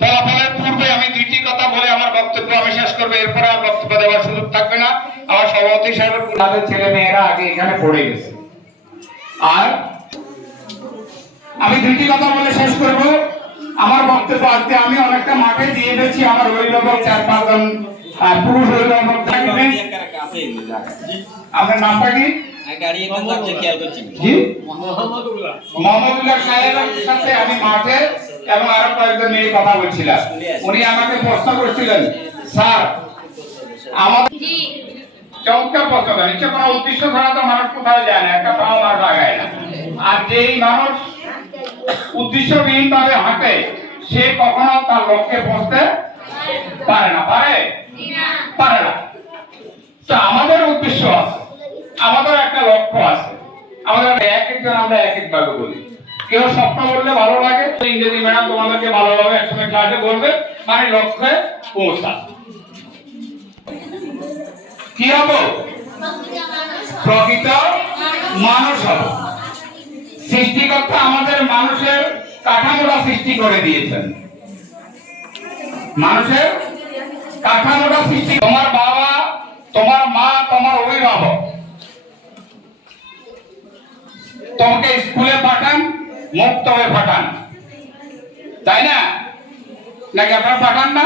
ফলাফলের পূর্বে আমি দুইটি কথা বলে আমার বক্তব্য আমি শেষ করবো, এরপরে আর বক্তব্য দেওয়ার সুযোগ থাকবে না। আমার সভাপতি সাহেবের তাদের ছেলে মেয়েরা আগে এখানে পড়ে গেছে। আর আমি দুইটি কথা বলে শেষ করব আমার বক্তব্য। আজকে আমি অনেকটা মাঠে দিয়ে দিয়েছি, আমার অভিভাবক 4-5 জন পুরুষ অভিভাবক থাকবেন। আপনার নামটা কি? মোহাম্মদুল্লাহ সাহেবের সাথে আমি মাঠে এবং আরো কয়েকজন মেয়ে কথা বলছিলাম। উনি আমাকে প্রশ্ন করছিলেন, স্যার আমাদের চমৎকার প্রশ্ন করেন, ইচ্ছে কোনো উদ্দেশ্য ছাড়া তো মানুষ কোথাও যায় না, একটা পাও মার লাগায় না। আর যেই মানুষ উদ্দেশ্যবিহীন ভাবে হাঁটে সে কখনো তার লক্ষ্যে পৌঁছতে পারে না। পারে না। তো আমাদের উদ্দেশ্য আছে, আমাদের একটা লক্ষ্য আছে, আমাদের এক একজন আমরা এক এক ভাবে বলি। কেউ স্বপ্ন বললে ভালো লাগে, ইংরেজি ম্যাডাম তোমাদেরকে ভালোভাবে একসময় ক্লাসে বলবে, মানে লক্ষ্যে পৌঁছা। কি হবো? প্রকৃত মানুষ হব। সৃষ্টিকর্তা আমাদের মানুষের কাঠামোটা সৃষ্টি করে দিয়েছেন, মানুষের কাঠামোটা সৃষ্টি। তোমার বাবা, তোমার মা, তোমার অভিভাবক তোমাকে স্কুলে পাঠান, মুক্ত হয়ে পাঠান, তাই না? নাকি আপনারা পাঠান না?